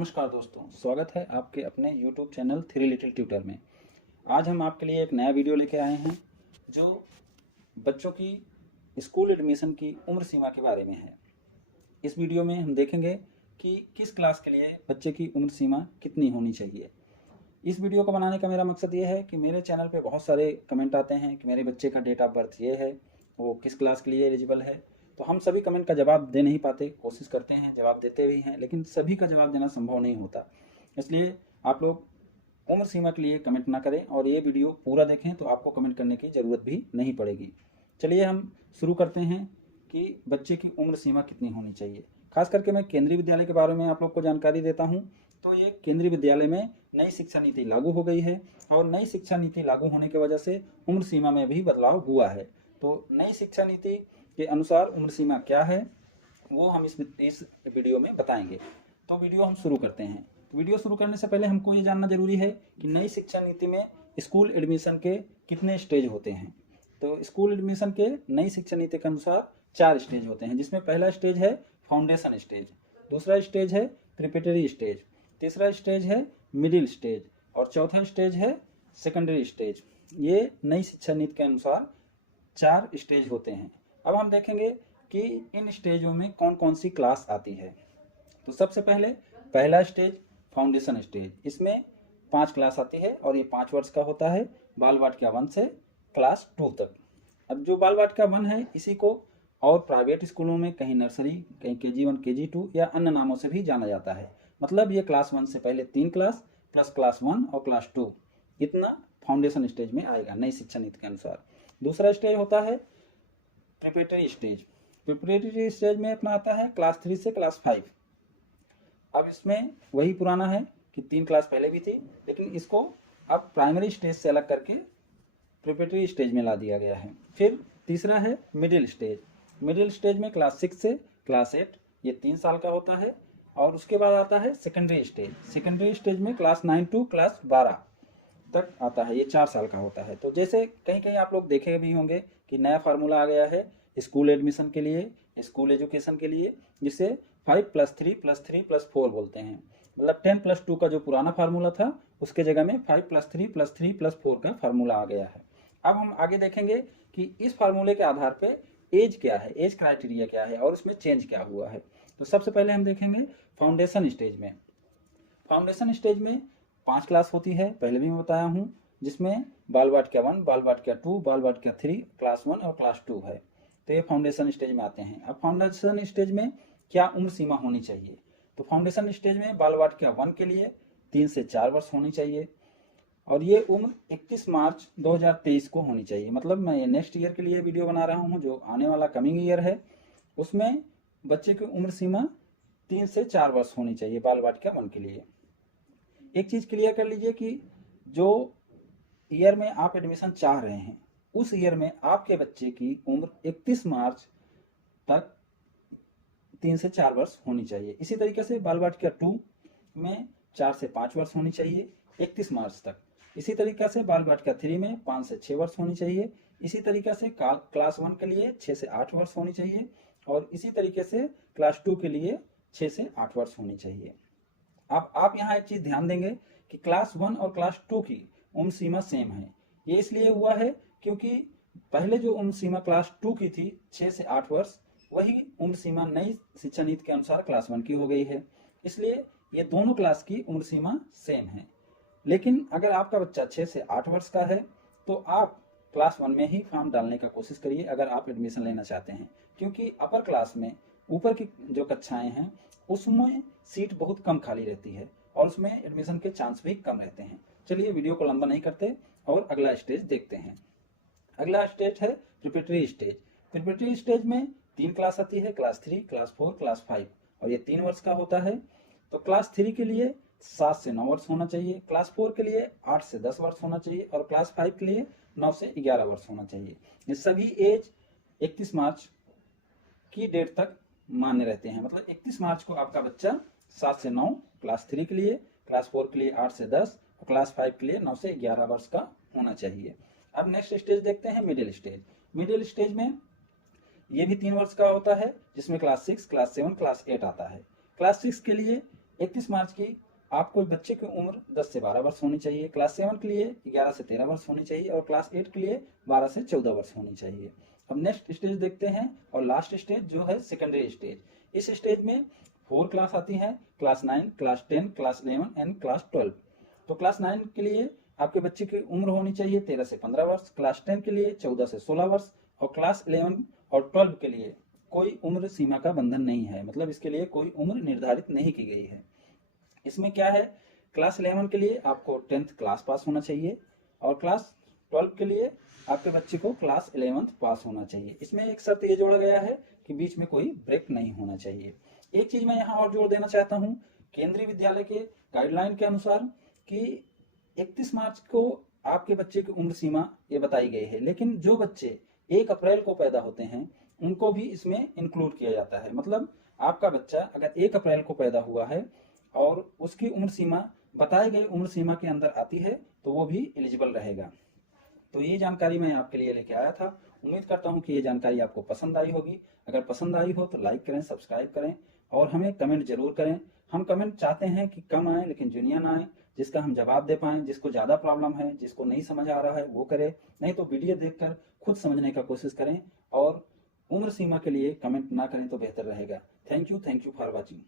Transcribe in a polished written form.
नमस्कार दोस्तों, स्वागत है आपके अपने YouTube channel three little tutor में। आज हम आपके लिए एक नया वीडियो लेके आए हैं जो बच्चों की स्कूल एडमिशन की उम्र सीमा के बारे में है। इस वीडियो में हम देखेंगे कि किस क्लास के लिए बच्चे की उम्र सीमा कितनी होनी चाहिए। इस वीडियो को बनाने का मेरा मकसद ये है कि मेरे चैनल पे बहुत सारे कमेंट आते हैं कि मेरे बच्चे का डेट ऑफ बर्थ ये है, वो किस क्लास के लिए एलिजिबल है। तो हम सभी कमेंट का जवाब दे नहीं पाते, कोशिश करते हैं, जवाब देते भी हैं, लेकिन सभी का जवाब देना संभव नहीं होता। इसलिए आप लोग उम्र सीमा के लिए कमेंट ना करें और ये वीडियो पूरा देखें तो आपको कमेंट करने की ज़रूरत भी नहीं पड़ेगी। चलिए हम शुरू करते हैं कि बच्चे की उम्र सीमा कितनी होनी चाहिए। खास करके मैं केंद्रीय विद्यालय के बारे में आप लोग को जानकारी देता हूँ। तो ये केंद्रीय विद्यालय में नई शिक्षा नीति लागू हो गई है और नई शिक्षा नीति लागू होने की वजह से उम्र सीमा में भी बदलाव हुआ है। तो नई शिक्षा नीति के अनुसार उम्र सीमा क्या है वो हम इस वीडियो में बताएंगे। तो वीडियो हम शुरू करते हैं। वीडियो शुरू करने से पहले हमको ये जानना जरूरी है कि नई शिक्षा नीति में स्कूल एडमिशन के कितने स्टेज होते हैं। तो स्कूल एडमिशन के नई शिक्षा नीति के अनुसार 4 स्टेज होते हैं, जिसमें पहला स्टेज है फाउंडेशन स्टेज, दूसरा स्टेज है प्रिपरेटरी स्टेज, तीसरा स्टेज है मिडिल स्टेज और चौथा स्टेज है सेकेंडरी स्टेज। ये नई शिक्षा नीति के अनुसार 4 स्टेज होते हैं। अब हम देखेंगे कि इन स्टेजों में कौन कौन सी क्लास आती है। तो सबसे पहले पहला स्टेज फाउंडेशन स्टेज, इसमें 5 क्लास आती है और ये 5 वर्ष का होता है, बाल वाटिका 1 से क्लास 2 तक। अब जो बाल वाटिका 1 है इसी को और प्राइवेट स्कूलों में कहीं नर्सरी, कहीं KG1 KG2 या अन्य नामों से भी जाना जाता है। मतलब ये क्लास 1 से पहले 3 क्लास प्लस क्लास 1 और क्लास 2, इतना फाउंडेशन स्टेज में आएगा नई शिक्षा नीति के अनुसार। दूसरा स्टेज होता है प्रिपरेटरी स्टेज। प्रिपरेटरी स्टेज में अपना आता है क्लास 3 से क्लास 5। अब इसमें वही पुराना है कि 3 क्लास पहले भी थी, लेकिन इसको अब प्राइमरी स्टेज से अलग करके प्रिपरेटरी स्टेज में ला दिया गया है। फिर तीसरा है मिडिल स्टेज। मिडिल स्टेज में क्लास 6 से क्लास 8, ये 3 साल का होता है। और उसके बाद आता है सेकेंडरी स्टेज। सेकेंडरी स्टेज में क्लास 9 टू क्लास 12 तक आता है, ये 4 साल का होता है। तो जैसे कहीं कहीं आप लोग देखे भी होंगे कि नया फार्मूला आ गया है स्कूल एडमिशन के लिए, स्कूल एजुकेशन के लिए, जिसे 5+3+3+4 बोलते हैं। मतलब 10+2 का जो पुराना फार्मूला था उसके जगह में 5+3+3+4 का फार्मूला आ गया है। अब हम आगे देखेंगे कि इस फार्मूले के आधार पे एज क्या है, एज क्राइटेरिया क्या है और उसमें चेंज क्या हुआ है। तो सबसे पहले हम देखेंगे फाउंडेशन स्टेज में। फाउंडेशन स्टेज में 5 क्लास होती है, पहले भी मैं बताया हूँ, जिसमें बाल वाटिका 1, बाल वाटिका 2, बाल वाटिका 3, क्लास 1 और क्लास 2 है। तो ये फाउंडेशन स्टेज में आते हैं। अब फाउंडेशन स्टेज में क्या उम्र सीमा होनी चाहिए। तो फाउंडेशन स्टेज में बाल वाटिका 1 के लिए 3 से 4 वर्ष होनी चाहिए और ये उम्र 31 मार्च 2023 को होनी चाहिए। मतलब मैं ये नेक्स्ट ईयर के लिए वीडियो बना रहा हूँ, जो आने वाला कमिंग ईयर है उसमें बच्चे की उम्र सीमा 3 से 4 वर्ष होनी चाहिए बाल वाटिका 1 के लिए। एक चीज क्लियर कर लीजिए कि जो ईयर में आप एडमिशन चाह रहे हैं उस ईयर में आपके बच्चे की उम्र 31 मार्च तक 3 से 4 वर्ष होनी चाहिए। इसी तरीके से बाल वाटिका 2 में 4 से 5 वर्ष होनी चाहिए 31 मार्च तक। इसी तरीके से बाल वाटिका 3 में 5 से 6 वर्ष होनी चाहिए। इसी तरीके से क्लास 1 के लिए 6 से 8 वर्ष होनी चाहिए और इसी तरीके से क्लास 2 के लिए 6 से 8 वर्ष होनी चाहिए। अब आप यहाँ एक चीज ध्यान देंगे कि क्लास 1 और क्लास 2 की उम्र सीमा सेम है। ये इसलिए हुआ है क्योंकि पहले जो उम्र सीमा क्लास 2 की थी 6 से 8 वर्ष, वही उम्र सीमा नई शिक्षा नीति के अनुसार क्लास 1 की हो गई है। इसलिए ये दोनों क्लास की उम्र सीमा सेम है। लेकिन अगर आपका बच्चा 6 से 8 वर्ष का है तो आप क्लास 1 में ही फॉर्म डालने का कोशिश करिए अगर आप एडमिशन लेना चाहते हैं, क्योंकि अपर क्लास में ऊपर की जो कक्षाएं हैं उसमें सीट बहुत कम खाली रहती है और उसमें एडमिशन के चांस भी कम रहते हैं। चलिए वीडियो को लंबा नहीं करते और अगला स्टेज देखते हैं। अगला स्टेज है प्रिपरेटरी स्टेज। प्रिपरेटरी स्टेज में 3 क्लास आती है, क्लास 3, क्लास 4, क्लास 5 और ये 3 वर्ष का होता है। तो क्लास 3 के लिए 7 से 9 वर्ष होना चाहिए, क्लास 4 के लिए 8 से 10 वर्ष होना चाहिए और क्लास 5 के लिए 9 से 11 वर्ष होना चाहिए। ये सभी एज 31 मार्च की डेट तक मान्य रहते हैं। मतलब 31 मार्च को आपका बच्चा 7 से 9 क्लास 3 के लिए, क्लास 4 के लिए 8 से 10 और क्लास 5 के लिए 9 से 11 वर्ष का होना चाहिए। अब नेक्स्ट स्टेज देखते हैं मिडिल स्टेज। मिडिल स्टेज में ये भी 3 वर्ष का होता है, जिसमें क्लास 6, क्लास 7, क्लास 8 आता है। क्लास 6 के लिए 31 मार्च की आपको बच्चे की उम्र 10 से 12 वर्ष होनी चाहिए, क्लास 7 के लिए 11 से 13 वर्ष होनी चाहिए और क्लास 8 के लिए 12 से 14 वर्ष होनी चाहिए। अब नेक्स्ट स्टेज देखते हैं और लास्ट स्टेज जो है सेकेंडरी स्टेज। इस स्टेज में 4 क्लास आती हैं, class 9, class 10, class 11 and class 12। तो क्लास 9 के लिए आपके बच्चे की उम्र होनी चाहिए 13 से 15 वर्ष, क्लास 10 के लिए 14 से 16 वर्ष और क्लास 11 और 12 के लिए कोई उम्र सीमा का बंधन नहीं है, मतलब इसके लिए कोई उम्र निर्धारित नहीं की गई है। इसमें क्या है, क्लास 11 के लिए आपको 10th क्लास पास होना चाहिए और क्लास 12 के लिए आपके बच्चे को क्लास 11th पास होना चाहिए। इसमें एक शर्त ये जोड़ा गया है कि बीच में कोई ब्रेक नहीं होना चाहिए। एक चीज मैं यहाँ और जोड़ देना चाहता हूँ, केंद्रीय विद्यालय के गाइडलाइन के अनुसार कि 31 मार्च को आपके बच्चे की उम्र सीमा ये बताई गई है, लेकिन जो बच्चे 1 अप्रैल को पैदा होते हैं उनको भी इसमें इंक्लूड किया जाता है। मतलब आपका बच्चा अगर 1 अप्रैल को पैदा हुआ है और उसकी उम्र सीमा बताए गए उम्र सीमा के अंदर आती है तो वो भी एलिजिबल रहेगा। तो ये जानकारी मैं आपके लिए लेके आया था। उम्मीद करता हूँ कि ये जानकारी आपको पसंद आई होगी। अगर पसंद आई हो तो लाइक करें, सब्सक्राइब करें और हमें कमेंट जरूर करें। हम कमेंट चाहते हैं कि कम आए लेकिन जुनियन आए, जिसका हम जवाब दे पाएं। जिसको ज़्यादा प्रॉब्लम है, जिसको नहीं समझ आ रहा है वो करे, नहीं तो वीडियो देखकर खुद समझने का कोशिश करें और उम्र सीमा के लिए कमेंट ना करें तो बेहतर रहेगा। Thank you for watching.